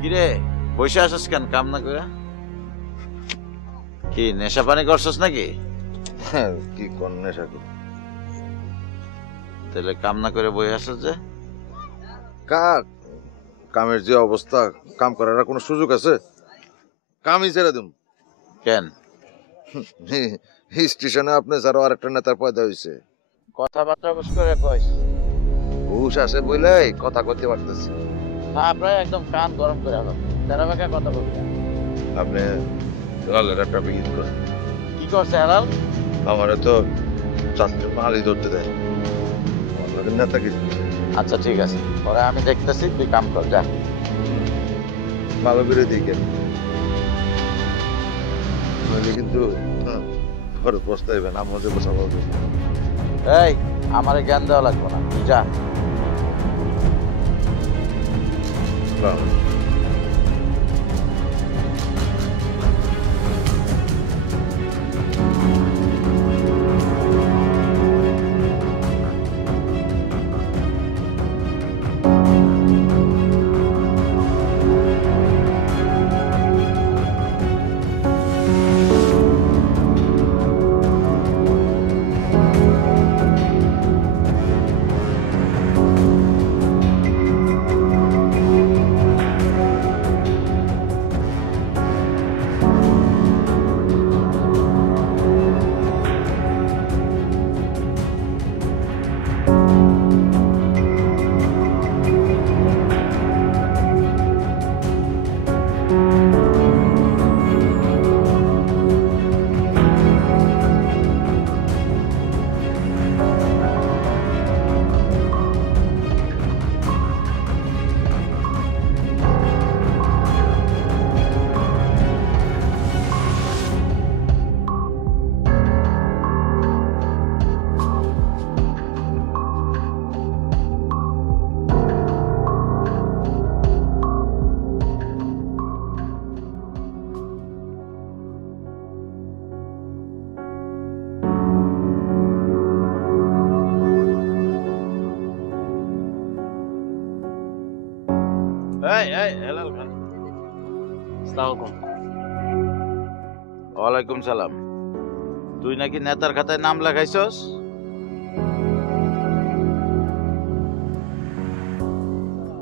কিরে বসে আসিস কেন কাম না করে? কি নেশা পানি করছিস নাকি? কি কোন নেশা করি? তাহলে কাম না করে বসে আসিস যে? কামের যে অবস্থা, কাম করার কোনো সুযোগ আছে? কামই ছেড়ে দিম। কেন? স্টেশনে আপনি ছাড়াও আরেকটা নেতার পয়দা হয়েছে। কথাবার্তা বস করে কইস। হুশ আসে বলে কথা করতে পারতেছি। আপনার একদম কান গরম করে হলো, তেরা বেকা কথা বলবেন। আপনি লালের একটা বিহিত করেন। কি করছে হেলাল? আমারে তো চাকরি মালই ধরতে দেয়, আমাদের নেতা কিছু। আচ্ছা ঠিক আছে, পরে আমি দেখতেছি, তুই কাম কর যা। ভালো করে দিকেন, কিন্তু ঘরে পস্তাইবেন, আমাদের বসাবো। এই আমারে জ্ঞান দেওয়া লাগবে না, তুই যা। ওয়ালাইকুম সালাম। তুই নাকি নেতার খাতায় নাম লেখাইছস?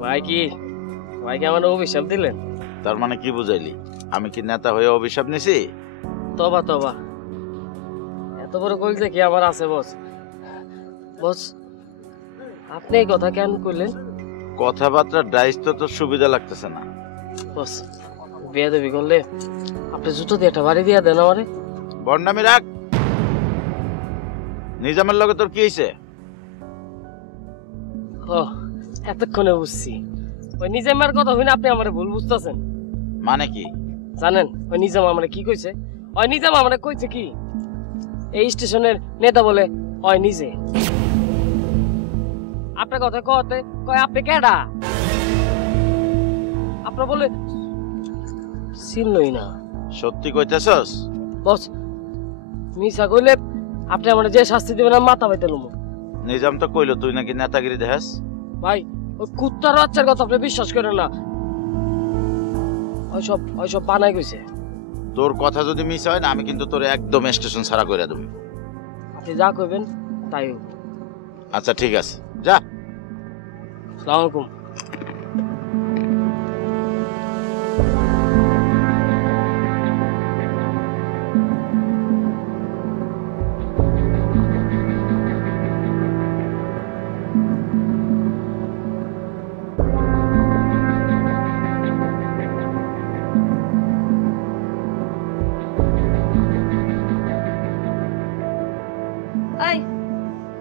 ভাই কি আমার অভিশাপ দিলেন? তার মানে কি বুঝাইলি? আমি কি নেতা হয়ে অভিশাপ নিছি? তবা তবা, এত বড় কইলছে কি আমার আছে বস? বস আপনি এই কথা কেন কইলেন? কথাবার্তা ডাইস তো তোর সুবিধা লাগতেছে না। বস বেয়াদবি করলে আপনি জুতো দিয়ে একটা বাড়ি দিয়ে দেন আমারে। বন্ডামি রাখ। নিজামের লগে তোর কি হইছে? ও এতক্ষণে বুঝছি, ওই নিজামের কথা হইনা আপনি আমার ভুল বুঝতেছেন। মানে কি? জানেন ওই নিজাম আমরা কি কইছে? ওই নিজাম আমরা কইছে কি এই স্টেশনের নেতা বলে ওই নিজে। আপনার কথা কতে কয় আপনি কেডা? আপনার বলে চিনলই না। সত্যি কইতেছস? বস মিছা কইলে আপনি আমার যে শাস্তি দিবেন আমি মাথা বাইতে লুমু। নিজাম তো কইলো তুই নাকি নেতাগিরি দেখাস। ভাই ওই কুত্তার বাচ্চার কথা আপনি বিশ্বাস করেন না, ওইসব বানাই কইছে। তোর কথা যদি মিস হয় না আমি কিন্তু তোর একদম স্টেশন ছাড়া করে দেবো। আপনি যা কইবেন তাই হোক। আচ্ছা ঠিক আছে, যা। আসসালামু আলাইকুম।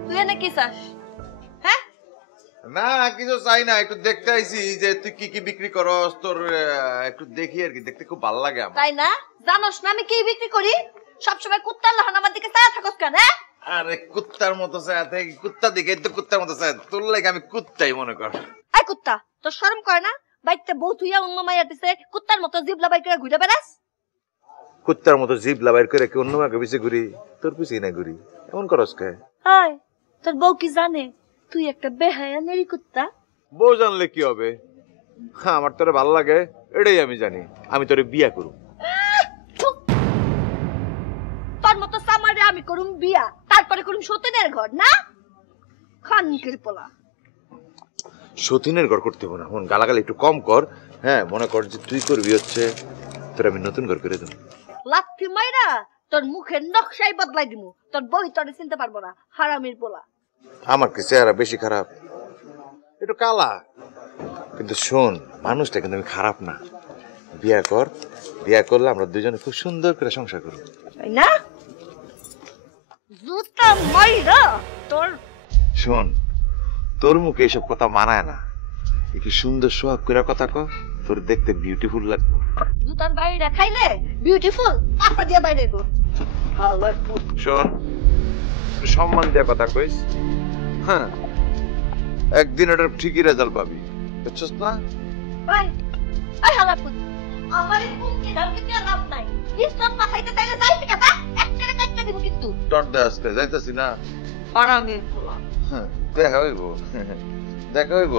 তুই এনে কি চাস? হ্যাঁ না কিছু চাই না, একটু দেখতে আইছি যে তুই কি কি বিক্রি করস, তোর একটু দেখি আর কি, দেখতে খুব ভালো লাগে আমার। তাই না? জানোস না আমি কি বিক্রি করি? সবসময় কুত্তার লহান আমার দিকে চায়া থাকস কেন? আরে কুত্তার মতো চায় থাকি, কুত্তা দিকে তো কুত্তার মতো চায়, তোর লাগে আমি কুত্তাই মনে কর। এই কুত্তা, তোর শরম করে না? বাইতে বউ তুইয়া অন্য মাইয়া দিছে কুত্তার মতো জিবলা বাই করে ঘুরে বেড়াস। কুত্তার মতো জিভ লাভার করে কি অন্য মাকে পিছে ঘুরি? তোর পিছিয়ে না ঘুরি, এমন করস কে? হাই, তোর বউ কি জানে তুই একটা বেহায়া নেরি কুত্তা? বউ জানলে কি হবে? হ্যাঁ, আমার তোরে ভালো লাগে এটাই আমি জানি, আমি তোরে বিয়া করু। তোর মতো সামারে আমি করুম বিয়া, তারপরে করুম সতীনের ঘর না? খানকির পোলা। সতীনের ঘর করতে হবে না, মন গালাগালি একটু কম কর। হ্যাঁ, মনে কর যে তুই করবি হচ্ছে তোর আমি নতুন ঘর করে দেব। লাথি মাইরা তোর মুখের নকশাই বদলাই দিমু, তোর বই তোরে চিনতে পারবো না, হারামির পোলা। আমার কি চেহারা বেশি খারাপ? একটু কালা, কিন্তু শোন মানুষটা কিন্তু আমি খারাপ না। বিয়া কর, বিয়া করলে আমরা দুজনে খুব সুন্দর করে সংসার করব, তাই না? জুতা মাইরা তোর। শোন, তোর মুখে এসব কথা মানায় না, একটু সুন্দর সোহাগ করে কথা কর, তোর দেখতে বিউটিফুল লাগবে। জুতার বাইরে খাইলে বিউটিফুল আপা দিয়া বাইরে গো। শোন, একটু সম্মান দিয়ে কথা কইস। হ্যাঁ, একদিন ওটার ঠিকই রেজাল্ট পাবি, বুঝছস না? ভাই আই হালাপুত আমারে কোন কি দাম কি লাভ নাই, ইসলাম মাথাইতে তাইলে যাই ঠিক আছে, একটা কাটতে দিব কিন্তু। টট দে আজকে যাইতাছি না। হারামির পোলা। হ্যাঁ, দেখা হইব, দেখা হইব।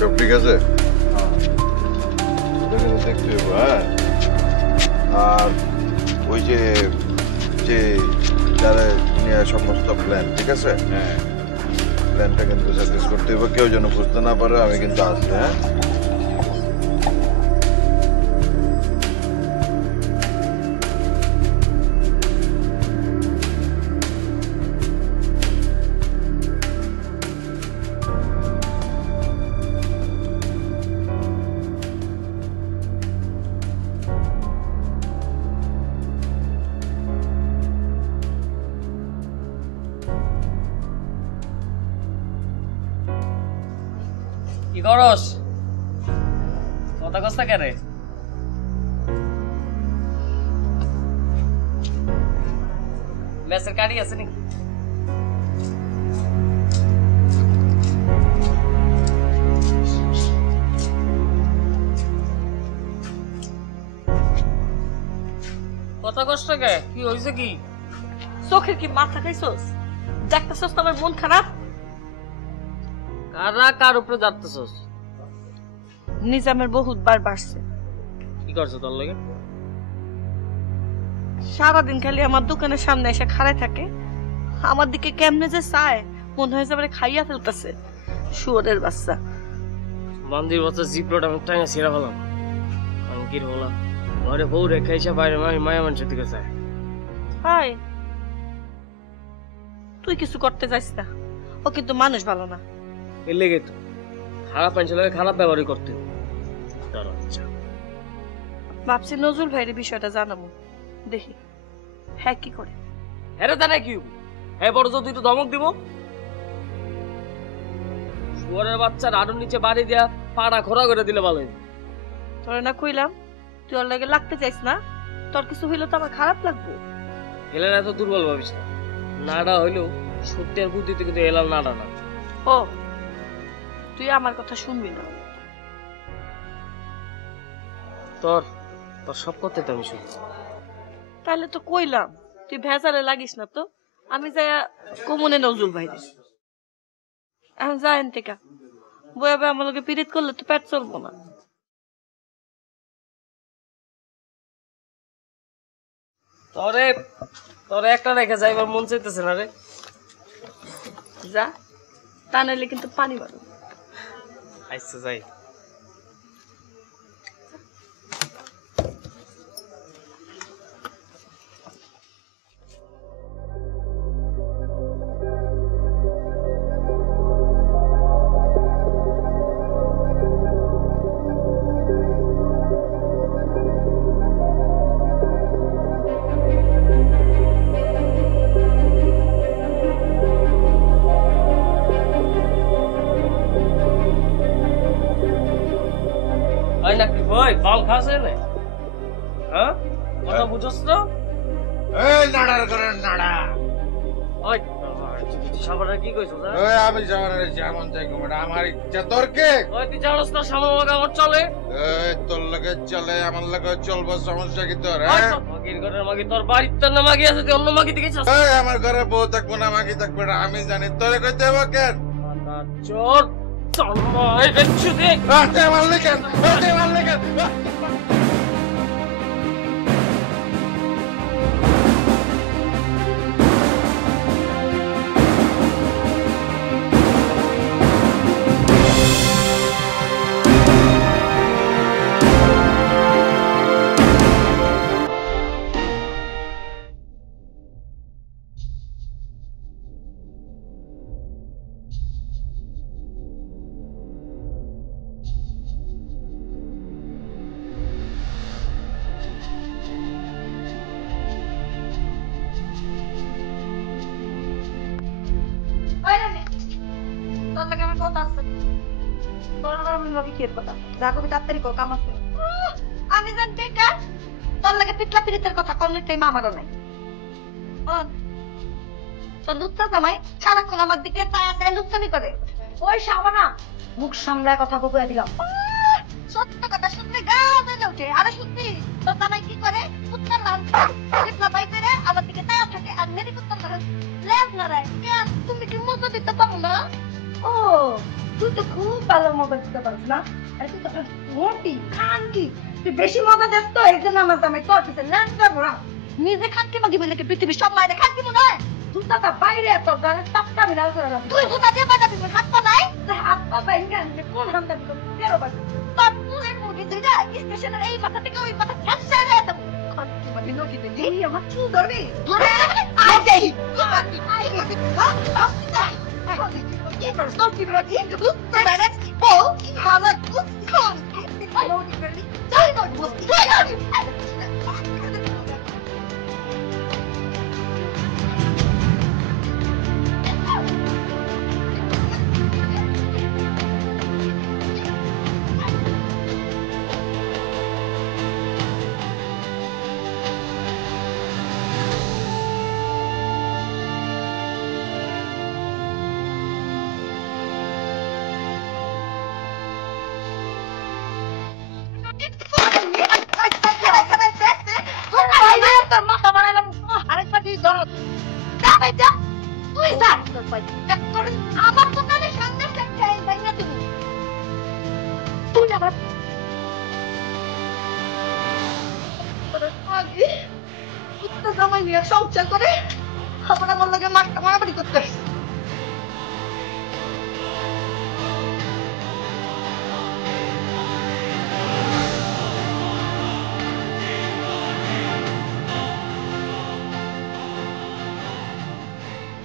সব ঠিক আছে? দেখতে হইব। হ্যাঁ, আর ওই যে যে যারা নিয়ে সমস্ত প্ল্যান ঠিক আছে, হ্যাঁ প্ল্যানটা কিন্তু সাকসেস করতে হইব, কেউ যেন বুঝতে না পারে আমি কিন্তু আসছি। হ্যাঁ, কি করস? কথা কস্তা কেন? মেসের কাড়ি আছে নাকি? কথা কষ্ট কে কি হইছে কি চোখের কি মাথা খাইছস দেখতেছস তো আমার মন খারাপ কারা কার উপরে যাচ্তেছস নিজামের বহুত বার বাড়ছে কি করছ তোর লাগে সারাদিন খালি আমার দোকানের সামনে এসে খাড়ায় থাকে আমার দিকে কেমনে যে চায় মনে হয় যে আমার খাইয়া ফেলতেছে শুয়োরের বাচ্চা মন্দির বছর জিপ্রোটা আমি টাইনা ছিঁড়া হলাম আমি কি বললাম ঘরে বউ রেখে এসে বাইরে মায়া মানুষের দিকে যায় হাই তুই কিছু করতে চাইস না ও কিন্তু মানুষ ভালো না এর লেগে তো খারাপ মানুষের লাগে খারাপ ব্যবহারই করতে ভাবছি নজরুল ভাইয়ের বিষয়টা জানাবো দেখি হ্যাঁ কি করে হ্যাঁ জানে কি হ্যাঁ বড় যদি তো ধমক দিব শুয়ারের বাচ্চার আড়ুর নিচে বাড়ি দেয়া পাড়া খোরা করে দিলে ভালো হইবে তোর না কইলাম তুই ওর লাগে লাগতে চাইস না তোর কিছু হইলে তো আমার খারাপ লাগবে এলেন এত দুর্বল ভাবিস না নাড়া হইলেও সত্যি আর বুদ্ধিতে কিন্তু এলাম নাড়া না ও তুই আমার কথা শুনবি না তোর তোর সব করতে তো আমি শুনি তাহলে তো কইলাম তুই ভেজালে লাগিস না তো আমি যাই কমনে নজরুল ভাইরে এখন যায়েন থেকে বইয়া বই আমার লোকে পিরিত করলে তো পেট চলবো না তোরে তোরে একটা রেখে যাইবার মন চাইতেছে না রে যা তা নাইলে কিন্তু পানি বাড়ো আচ্ছা যাই ওই নাকি ভাই বাল খাসে না হ্যাঁ কথা বুঝছ না এই নাড়ার করে নাড়া ওই সাবারা কি কইছো স্যার ওই আমি যাওয়ার যেমন যাই কোমড়া আমার ইচ্ছা তোর কে ওই তুই জানোস না সামনে আমার চলে এই তোর লগে চলে আমার লগে চলবো সমস্যা কি তোর হ্যাঁ মাগির ঘরের মাগি তোর বাড়ির তো না মাগি আছে তুই অন্য মাগি দেখেছিস এই আমার ঘরে বউ থাকবো না মাগি থাকবে না আমি জানি তোরে কইতে হবে কেন চোর চন্ময় বেচ্ছু দে আতে মারলে কেন আতে মারলে কেন তোর লাগে আমার কথা আছে তোর আমার লগে কি কথা যা কবি তাড়াতাড়ি কর কাম আছে আমি জান বেকার তোর লাগে পিটলা পিরিতের কথা কোন টাইম আমারও নাই তোর লুচ্চা জামাই সারাক্ষণ আমার দিকে তাড়াতাড়ি লুচ্চামি করে ওই শাবানা মুখ সামলায় কথা বলে দিলাম সত্য কথা শুনলে গা জ্বলে ওঠে আরে সত্যি তোর জামাই কি করে উত্তর লাল পিটলা বাই করে আমার দিকে তাড়া থাকে আর মেরি কুত্তর ধরে লেজ নাড়ায় কেন তুমি কি মজা দিতে পারো না ও তুই তো খুব ভালো মজা দিতে পারিস না আরে তুই তো মোটি খানকি তুই বেশি মজা দিস তো এই জন্য আমার জামাই তোর পিছনে ল্যাংটা ঘোরা নিজে খানকি মাগি বলে কি পৃথিবীর সব মায়ের খানকি মনে হয় জুতাটা বাইরে তোর গানে টাপটা বিড়াল করে রাখবি তুই জুতা দিয়ে বাজাবি হাত পা নাই হাত পা বাইরে আনলে কোন হামটা দিল তেরো বাজে তোর পুরের মুরগি দুইটা স্টেশনের এই মাথা থেকে ওই মাথা ফ্যাকচার হয়ে যাবে খানকি মাগি লোকি দে এই আমার চুল ধরবি ধরে আই দেই I Don't give it a good minute. Oh, have a good con. I know you really. I know you must. I know you. জামাই যা তুই যা আমার দোকানে সন্দেশ খাই ভাই না তুমি তুই আবার আগে উত্তর জামাই নিয়ে সংসার করে আমার লাগে মারামারি করতে আসছে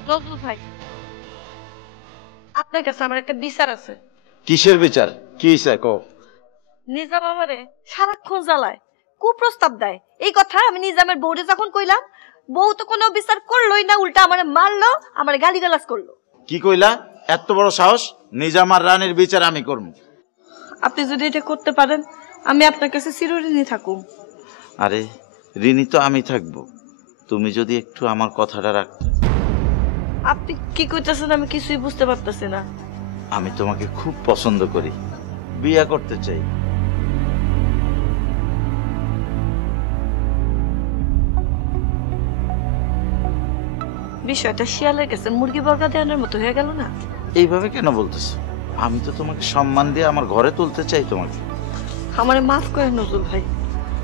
নজরুল ভাই আপনার কাছে আমার একটা বিচার আছে। কিসের বিচার? কি হইছে কও? নিজাম আমারে সারাক্ষণ জ্বালায়, কুপ্রস্তাব দেয়। এই কথা আমি নিজামের বউরে যখন কইলাম, বউ তো কোনো বিচার করলোই না, উল্টা আমারে মারলো, আমার গালিগালাজ করলো। কি কইলা? এত বড় সাহস? নিজাম আর রানীর বিচার আমি করব। আপনি যদি এটা করতে পারেন আমি আপনার কাছে চিরঋণী থাকুম। আরে ঋণী তো আমি থাকবো, তুমি যদি একটু আমার কথাটা রাখতে। আপনি কি কইতেছেন আমি কিছুই বুঝতে পারতেছি না। আমি তোমাকে খুব পছন্দ করি, বিয়ে করতে চাই। বিষয়টা শিয়ালের কাছে মুরগি বর্গা দেওয়ানোর মতো হয়ে গেল না? এইভাবে কেন বলতেছো? আমি তো তোমাকে সম্মান দিয়ে আমার ঘরে তুলতে চাই তোমাকে। আমারে মাফ করেন নজরুল ভাই,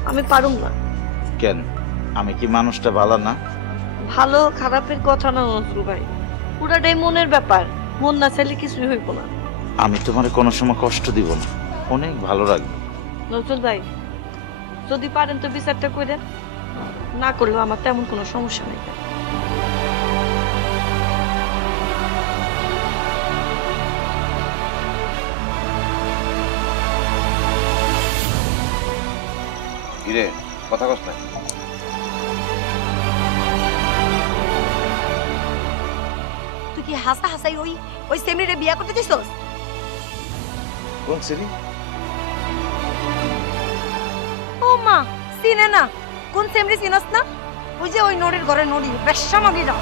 আমি পারুম না। কেন? আমি কি মানুষটা ভালো না? ভালো খারাপের কথা না নজরুল ভাই, পুরাটাই মনের ব্যাপার। মন না চাইলে কিছুই হইব না। আমি তোমার কোনো সময় কষ্ট দিব না, অনেক ভালো রাখবো। নজরুল ভাই যদি পারেন তো বিচারটা করেন, না করলেও আমার তেমন কোনো সমস্যা নেই। কিরে কথা কস না? তুই কি হাসা হাসাই ওই সেমিরে বিয়া করতে দিছস? কোন সিরি? ও মা, চিনে না? কোন সেমরি চিনস না? ওই যে ওই নড়ির ঘরে নড়ি বেশ্যা মাগিরা,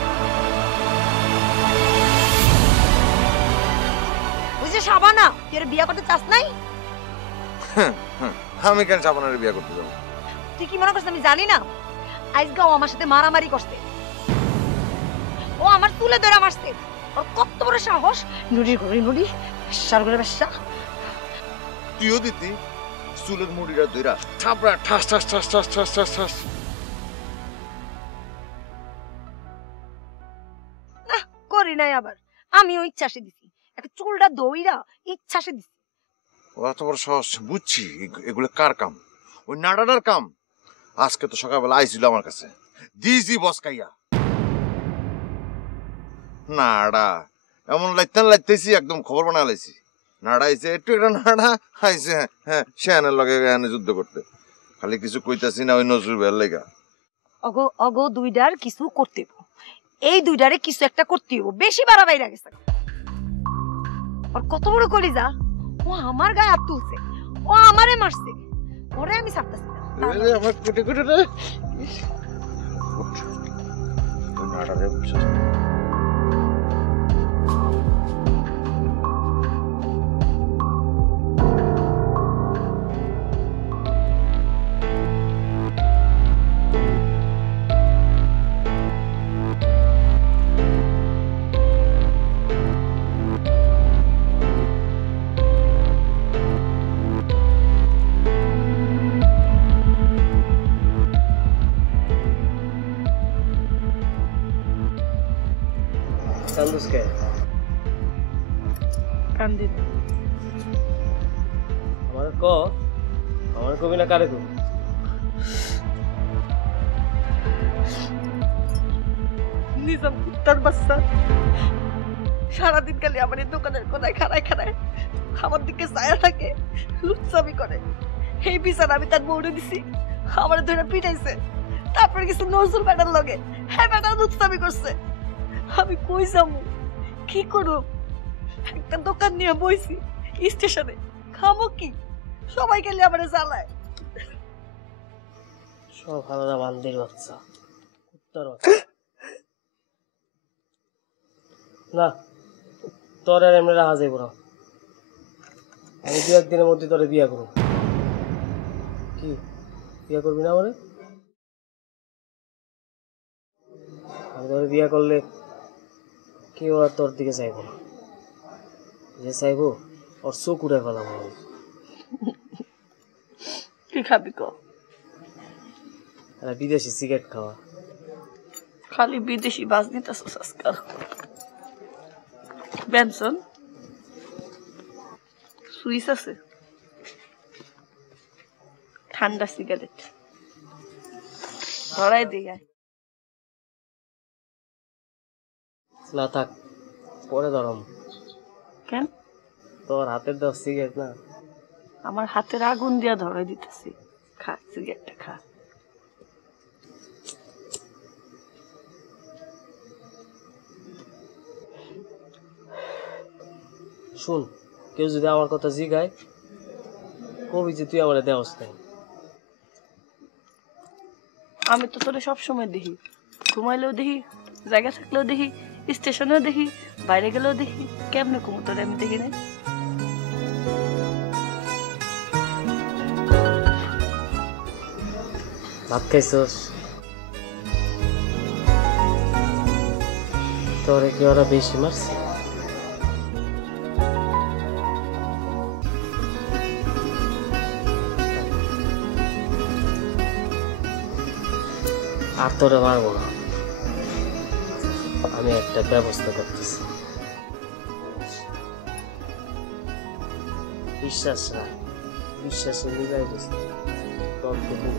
ওই যে সাবানা, তুই এর বিয়া করতে চাস নাই? আমি কেন সাবানের বিয়ে করতে যাবো? তুই কি মনে করছিস আমি জানি না? আজকে ও আমার সাথে মারামারি করছে, ও আমার তুলে ধরে মারছে। ওর কত বড় সাহস! নড়ির ঘরে নড়ি, বেশ্যার ঘরে বেশ্যা। তুইও দিতি চুলের মুড়িটা ধইরা থাপড়া ঠাস ঠাস ঠাস ঠাস ঠাস ঠাস ঠাস। না করি নাই, আবার আমিও ইচ্ছাসে দিছি, একটা চুলটা দইরা ইচ্ছাসে দিছি। ও এত বড় সাহস! বুঝছি এগুলো কার কাম, ওই নাডাটার কাম। আজকে তো সকালবেলা আইছিল আমার কাছে, দিছি বসকাইয়া। নাড়া এমন লাইতেছি একদম খবর বানা লাইছি। নাড়া আইছে একটু একটা নাড়া আইছে, হ্যাঁ শেয়ানের লগে যুদ্ধ করতে। খালি কিছু কইতাছি না ওই নজরুল ভাইয়ের লেগা। অগো অগো দুইটার কিছু করতে হইব, এই দুইটারে কিছু একটা করতে হইব। বেশি বাড়াবাড়ি গেছে। আর কত বড় কলিজা, ও আমার গায়ে হাত তুলছে, ও আমারে মারছে, ওরে আমি ছাড়তেছি না। আমার কুটে কুটে রে ওই নাড়া রে বুঝছিস? কান্দুসকে কান্দি আমার কবি না কারে কবি? নিজাম কুত্তার বাচ্চা সারাদিন খালি আমার এই দোকানের কোনায় খাড়ায় খাড়ায় আমার দিকে ছায়া থাকে, লুচ্চামি করে। এই বিচার আমি তার বউরে দিছি, আমার ধরে পিটাইছে। তারপরে কিছু নজরুল ব্যাটার লগে হ্যাঁ ব্যাটার লুচ্চামি করছে। আমি কই যাবো, কি করব? একটা দোকান নিয়ে বইছি স্টেশনে, খাবো কি? সবাই গেলে আমারে জ্বালায়। সব আলাদা বান্দির বাচ্চা, কুত্তার বাচ্চা। না তোর আর এমনি রাহা যাইব না, আমি দু একদিনের মধ্যে তোরে বিয়া করব। কি বিয়া করবি না? মানে আমি তোরে বিয়া করলে কেউ আর তোর দিকে চাইবো না, যে চাইবো ওর চোখ উড়ে ফেলাম আমি। কি খাবি ক? আর বিদেশি সিগারেট খাওয়া। খালি বিদেশি বাজ নিতেছস আজকাল। বেনসন সুইস আছে, ঠান্ডা সিগারেট ধরাই দিয়ে। না থাক, পরে ধরম। কেন? তোর হাতের দেওয়া সিগারেট না? আমার হাতের আগুন দিয়া ধরাই দিতেছি। খা সিগারেটটা খা। শুন, কেউ যদি আমার কথা জিগায় কবি যে তুই আমার দেওয়াস নাই। আমি তো তোরে সবসময় দেখি, ঘুমাইলেও দেখি, জায়গা থাকলেও দেখি, স্টেশনেও দেখি, বাইরে গেলেও দেখি। কেমনে ঘুমো তোরে আমি দেখি না? ভাত খাইছস? তোরে কি ওরা বেশি মারছে? আর তোরে মারবো না, আমি একটা ব্যবস্থা করতেছি। বিশ্বাস রাখ, বিশ্বাসে মিলাই দিস তোর দেবো।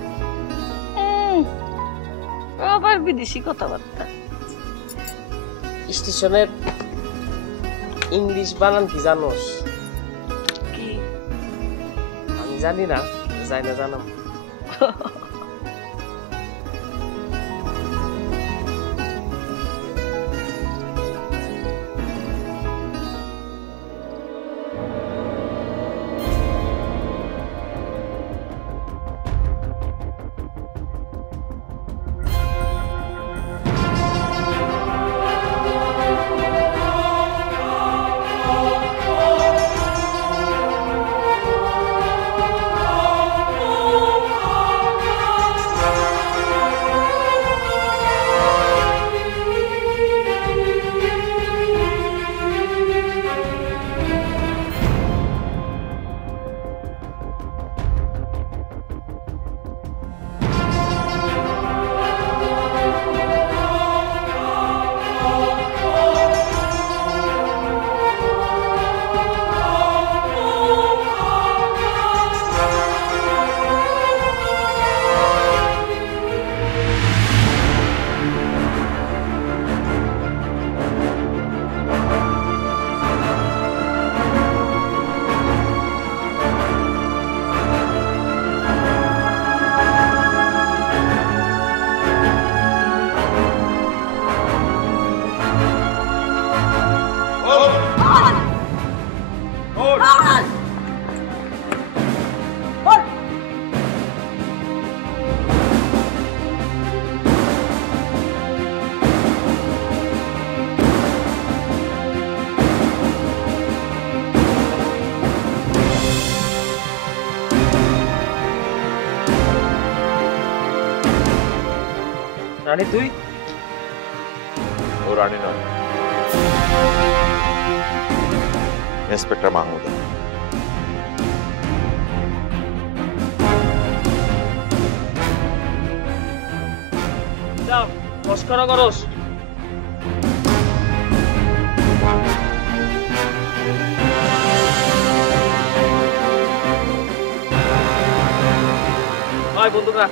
আবার বিদেশি কথাবার্তা। স্টেশনের ইংলিশ বানান কি জানোস? কি? আমি জানি না, যাই না জানাম। রানী তুই? ও রানী নয়, ইন্সপেক্টর মাহমুদ। যাও, মস্করা করস। ভাই বন্ধুরা,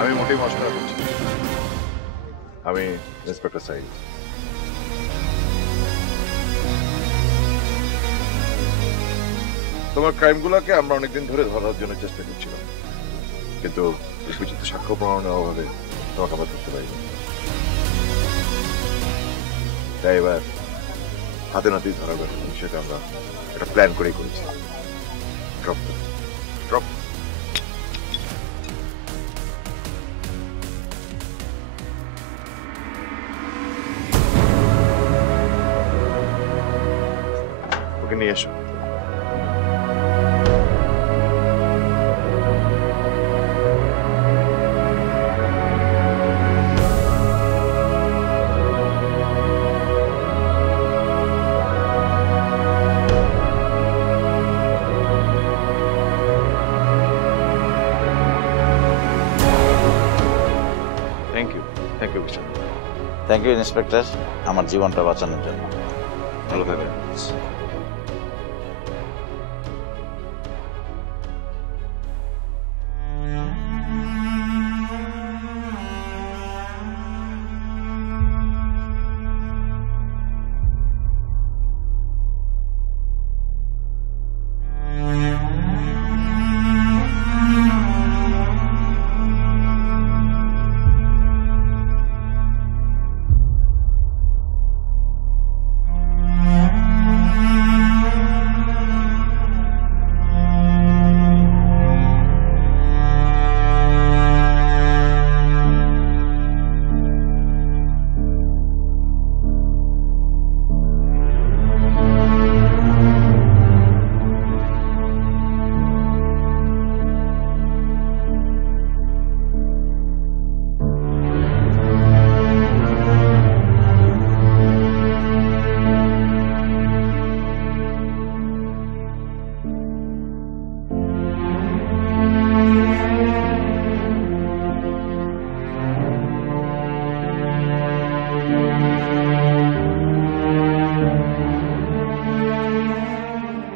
আমি মোটেই মস্করা করছি না। আমি ইন্সপেক্টর সাইদ। তোমার ক্রাইমগুলোকে আমরা অনেকদিন ধরে ধরার জন্য চেষ্টা করছিলাম, কিন্তু উপযুক্ত সাক্ষ্য প্রমাণের অভাবে তোমাকে আমরা ধরতে পারিনি। তাই এবার হাতে নাতেই ধরা ব্যাপার, সেটা আমরা একটা প্ল্যান করেই করেছি। Drop drop. ওকে নিয়ে এসো। থ্যাংক ইউ ইন্সপেক্টর, আমার জীবনটা বাঁচানোর জন্য। ভালো থাকবেন।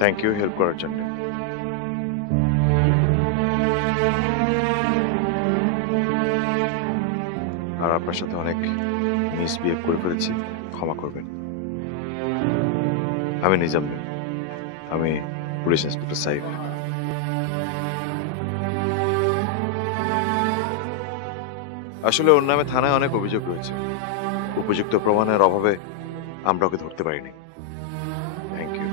থ্যাংক ইউ হেল্প করার জন্য। আর আপনার সাথে অনেক মিসবিহেভ করে ফেলেছি, ক্ষমা করবেন। আমি নিজাম, আমি পুলিশ ইন্সপেক্টর সাইফ। আসলে ওর নামে থানায় অনেক অভিযোগ রয়েছে, উপযুক্ত প্রমাণের অভাবে আমরা ওকে ধরতে পারিনি। Thank you.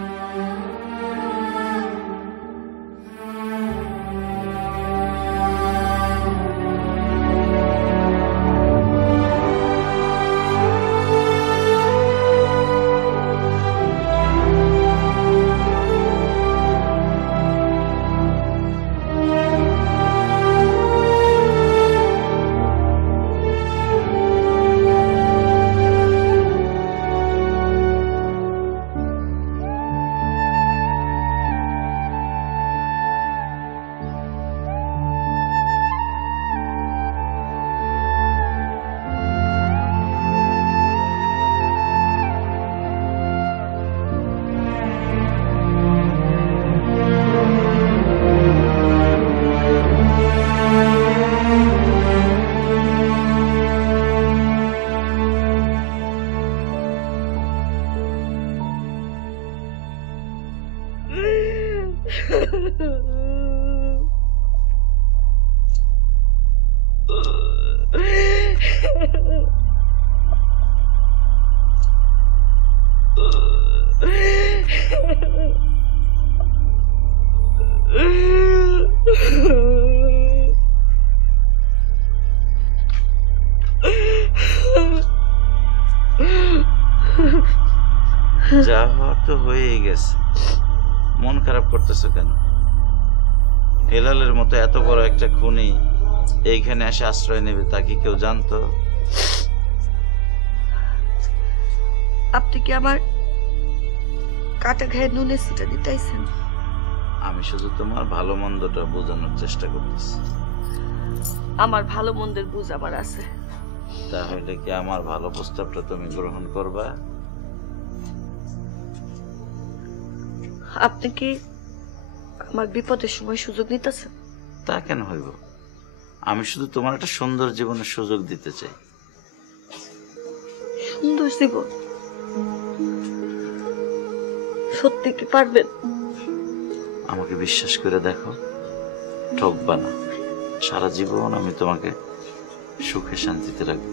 যা হওয়ার তো হয়েই গেছে, মন খারাপ করতেছো কেন? হেলালের মতো এত বড় একটা খুনি এইখানে এসে আশ্রয় নেবে তা কি কেউ জানতো? আপনি কি আমার কাটা ঘায়ে নুনের সিটা দিতেছেন? আমি শুধু তোমার ভালো মন্দটা বোঝানোর চেষ্টা করতেছি। আমার ভালো মন্দের বুঝ আমার আছে। তাহলে কি আমার ভালো প্রস্তাবটা তুমি গ্রহণ করবা? আপনি কি আমার বিপদের সময় সুযোগ নিতেছেন? তা কেন হইব? আমি শুধু তোমার একটা সুন্দর জীবনের সুযোগ দিতে চাই। সুন্দর জীবন? সত্যি কি পারবেন? আমাকে বিশ্বাস করে দেখো, ঠকবা না। সারা জীবন আমি তোমাকে সুখে শান্তিতে রাখবো।